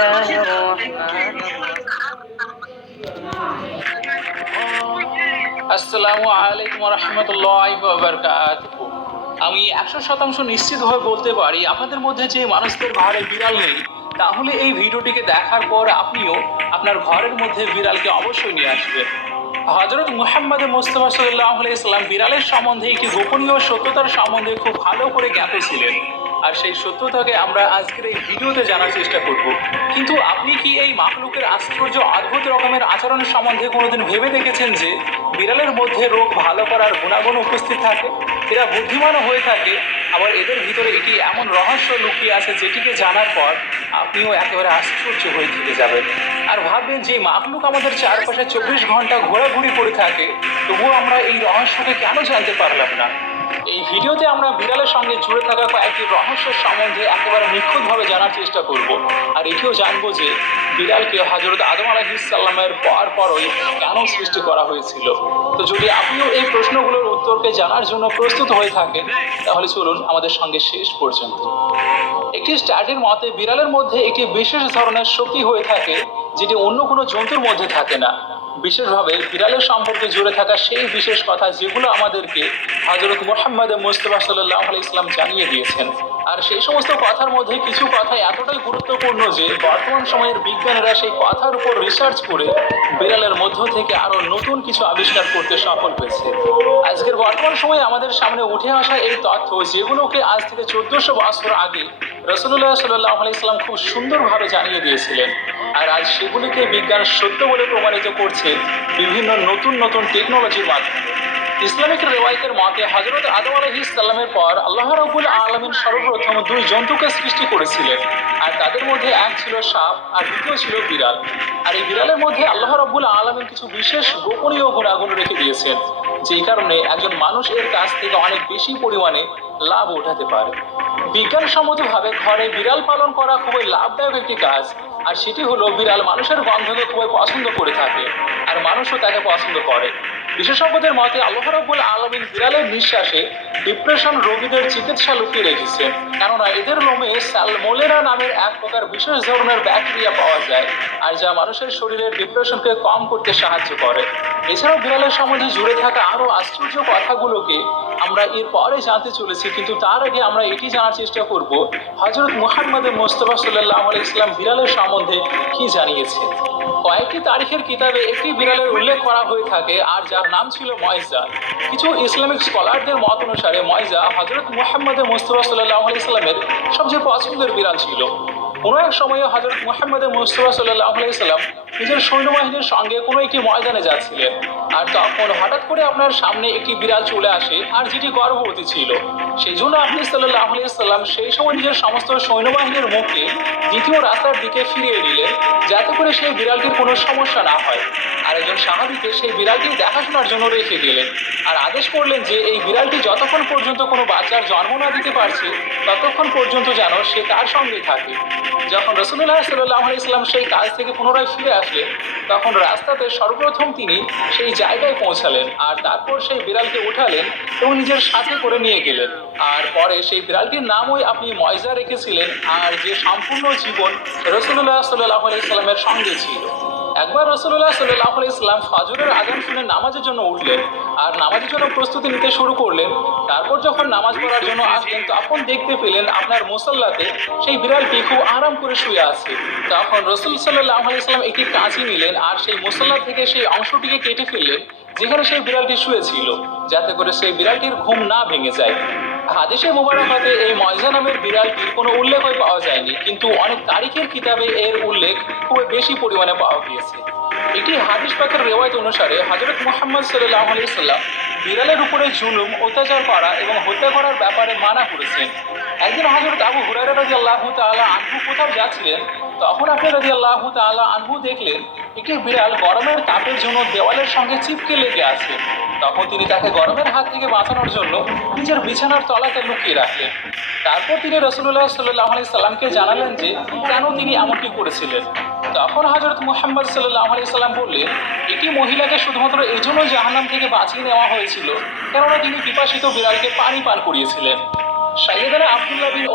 الله الرحمن আসসালামু আলাইকুম রহমতুল্লাহি ওয়া বারাকাতুহু। আমি 100% নিশ্চিতভাবে বলতে পারি আপনাদের মধ্যে যে মানুষদের ঘরে বিড়াল নেই, তাহলে এই ভিডিওটিকে দেখার পর আপনিও আপনার ঘরের মধ্যে বিড়ালকে অবশ্যই নিয়ে আসবেন। হযরত মুহাম্মদ মুস্তাফা সাল্লাল্লাহু আলাইহি সাল্লাম বিড়ালের সম্বন্ধে একটি গোপনীয় সত্যতার সম্বন্ধে খুব ভালো করে জ্ঞাত ছিলেন, আর সেই সত্যতাকে আমরা আজকের এই ভিডিওতে জানার চেষ্টা করব। কিন্তু আপনি কি এই মাখলুকের আশ্চর্য অদ্ভুত রকমের আচরণ সম্বন্ধে কোনোদিন ভেবে দেখেছেন যে বিড়ালের মধ্যে রোগ ভালো করার গুণাগুণ উপস্থিত থাকে? এরা বুদ্ধিমানও হয়ে থাকে, আবার এদের ভিতরে একটি এমন রহস্য লুকিয়ে আছে যেটিকে জানার পর আপনিও একেবারে আশ্চর্য হয়ে থেকে যাবেন আর ভাববেন যে মাখলুক আমাদের চারপাশে 24 ঘন্টা ঘোরাঘুরি করে থাকে, তবুও আমরা এই রহস্যকে কেন জানতে পারলাম না। এই ভিডিওতে আমরা বিড়ালের সঙ্গে জুড়ে থাকা কয়েকটি রহস্যের সম্বন্ধে একেবারে নিখুঁতভাবে জানার চেষ্টা করব, আর এটিও জানবো যে বিড়ালকে হযরত আদম আলাইহিস সালামের পরই কেন সৃষ্টি করা হয়েছিল। তো যদি আপনিও এই প্রশ্নগুলোর উত্তরকে জানার জন্য প্রস্তুত হয়ে থাকেন, তাহলে চলুন আমাদের সঙ্গে শেষ পর্যন্ত। একটি স্টাডির মতে বিড়ালের মধ্যে একটি বিশেষ ধরনের শক্তি হয়ে থাকে যেটি অন্য কোনো জন্তুর মধ্যে থাকে না। বিশেষভাবে বিড়ালের সম্পর্কে জুড়ে থাকা সেই বিশেষ কথা যেগুলো আমাদেরকে হযরত মুহাম্মদ মুস্তাফা সাল্লাল্লাহু আলাইহি সাল্লাম জানিয়ে দিয়েছেন। আর সেই সমস্ত কথার মধ্যে কিছু কথা এতটাই গুরুত্বপূর্ণ যে বর্তমান সময়ের বিজ্ঞানীরা সেই কথার উপর রিসার্চ করে বিড়ালের মধ্য থেকে আরো নতুন কিছু আবিষ্কার করতে সফল হয়েছে। আজকের বর্তমান সময়ে আমাদের সামনে উঠে আসা এই তথ্য, যেগুলোকে আজ থেকে 1400 বছর আগে রাসূলুল্লাহ সাল্লাল্লাহু আলাইহি সাল্লাম খুব সুন্দরভাবে জানিয়ে দিয়েছিলেন, আর আজ সেগুলিকে বিজ্ঞান সত্য বলে প্রমাণিত করছে বিভিন্ন নতুন নতুন টেকনোলজির মাধ্যমে। ইসলামিক রেওয়ায়েতের মতে হযরত আদম আলাইহিস সালামের পর আল্লাহ রাব্বুল আলামিন সর্বপ্রথম দুই জন্তুকে সৃষ্টি করেছিলেন, আর তাদের মধ্যে এক ছিল সাপ আর দ্বিতীয় ছিল বিড়াল। আর এই বিড়ালের মধ্যে আল্লাহ রাব্বুল আলামিন কিছু বিশেষ গোপনীয় গুণাগুণ রেখে দিয়েছেন, যেই কারণে একজন মানুষ এর কাছ থেকে অনেক বেশি পরিমাণে লাভ উঠাতে পারে। বিজ্ঞানসম্মতভাবে ঘরে বিড়াল পালন করা খুবই লাভদায়ক একটি কাজ, আর সেটি হলো বিড়াল মানুষের গন্ধকে খুবই পছন্দ করে থাকে, আর মানুষও তাকে পছন্দ করে। বিশেষজ্ঞদের মতে আল্লাহ রাব্বুল আলামিন বিড়ালের নিঃশ্বাসে ডিপ্রেশন রোগীদের চিকিৎসা লুকিয়ে রেখেছেন, কেননা এদের লোমে সালমোনেলা নামের এক প্রকার বিশেষ ধরনের ব্যাকটেরিয়া পাওয়া যায়, আর যা মানুষের শরীরের ডিপ্রেশনকে কম করতে সাহায্য করে। এছাড়াও বিড়ালের সম্বন্ধে জুড়ে থাকা আরো আশ্চর্য কথাগুলোকে আমরা এর পরে জানতে চলেছি, কিন্তু তার আগে আমরা এটি জানার চেষ্টা করব হযরত মুহাম্মদ মুস্তাফা সাল্লাল্লাহু আলাইহি সাল্লাম বিড়ালের সম্বন্ধে কি জানিয়েছেন। কয়েকটি তারিখের কিতাবে একটি বিড়ালের উল্লেখ করা হয়ে থাকে, আর যার নাম ছিল ময়জা। কিছু ইসলামিক স্কলারদের মত অনুসারে ময়জা হযরত মুহাম্মদ মুস্তাফা সাল্লাল্লাহু আলাইহি সাল্লামের সবচেয়ে পছন্দের বিড়াল ছিল। কোনো এক সময়ে হযরত মুহাম্মদ মুস্তাফা সাল্লাল্লাহু আলাইহি সাল্লাম নিজের সৈন্যবাহিনীর সঙ্গে কোনো একটি ময়দানে যাচ্ছিলেন, আর তখন হঠাৎ করে আপনার সামনে একটি বিড়াল চলে আসে, আর যেটি গর্ভবতী ছিল। সেই জন্য আপনি সাল্লাল্লাহু আলাইহি সাল্লাম সেই সময় নিজের সমস্ত সৈন্যবাহিনীর মুখে দ্বিতীয় রাস্তার দিকে ফিরিয়ে দিলেন, যাতে করে সেই বিড়ালটির কোনো সমস্যা না হয়। আর একজন সাহাবীকে সেই বিড়ালটি দেখাশোনার জন্য রেখে গেলেন, আর আদেশ করলেন যে এই বিড়ালটি যতক্ষণ পর্যন্ত কোনো বাচ্চার জন্ম না দিতে পারছে, ততক্ষণ পর্যন্ত যেন সে তার সঙ্গে থাকে। যখন রাসূলুল্লাহ সাল্লাল্লাহু আলাইহি সাল্লাম সেই কাজ থেকে পুনরায় ফিরে আসলেন, তখন রাস্তাতে সর্বপ্রথম তিনি সেই জায়গায় পৌঁছালেন, আর তারপর সেই বিড়ালকে উঠালেন এবং নিজের সাথে করে নিয়ে গেলেন। আর পরে সেই বিড়ালটির নামই আপনি ময়জা রেখেছিলেন, আর যে সম্পূর্ণ জীবন রাসূলুল্লাহ সাল্লাল্লাহু আলাইহি সাল্লামের সঙ্গে ছিল। একবার রাসূলুল্লাহ সাল্লাল্লাহু আলাইহি সাল্লাম ফজরের আযান শুনে নামাজের জন্য উঠলেন, আর নামাজের জন্য প্রস্তুতি নিতে শুরু করলেন। তারপর যখন নামাজ পড়ার জন্য আসলেন, তখন দেখতে পেলেন আপনার মুসাল্লাতে সেই বিড়ালটি খুব আরাম করে শুয়ে আছে। তখন রাসূল সাল্লাল্লাহু আলাইহি সাল্লাম একটি কাঁচি নিলেন, আর সেই মুসাল্লা থেকে সেই অংশটিকে কেটে ফেললেন যেখানে সেই বিড়ালটি শুয়েছিল, যাতে করে সেই বিড়ালটির ঘুম না ভেঙে যায়। হাদিসে মুবারাকাতে এই ময়জা নামের বিড়ালটির কোনো উল্লেখই পাওয়া যায়নি, কিন্তু অনেক তারিখের কিতাবে এর উল্লেখ খুব বেশি পরিমাণে পাওয়া গিয়েছে। একটি হাদিস পাকের রেওয়ায়েত অনুসারে হযরত মুহাম্মদ সাল্লাল্লাহু আলাইহি সাল্লাম বিড়ালের উপরে জুলুম, অত্যাচার করা এবং হত্যা করার ব্যাপারে মানা করেছেন। একদিন হযরত আবু হুরায়রা রাদিয়াল্লাহু তাআলা আনহু কোথাও যাচ্ছিলেন, তখন আপনি রাদিয়াল্লাহু তাআলা আনহু দেখলেন একটি বিড়াল গরমের তাপের জন্য দেওয়ালের সঙ্গে চিপকে লেগে আছে। তখন তিনি তাকে গরমের হাত থেকে বাঁচানোর জন্য নিজের বিছানার তলাতে লুকিয়ে রাখলেন। তারপর তিনি রাসূলুল্লাহ সাল্লাল্লাহু আলাইহি সাল্লামকে জানালেন যে কেন তিনি এমনটি করেছিলেন। তখন হযরত মুহাম্মদ সাল্লাল্লাহু আলাইহি সাল্লাম বললেন, এটি মহিলাকে শুধুমাত্র এই জন্যই জাহান্নাম থেকে বাঁচিয়ে নেওয়া হয়েছিল, কেননা তিনি পিপাসিত বিড়ালকে পানি পান করিয়েছিলেন। সাইয়েদানা আব্দুল্লাহ বিন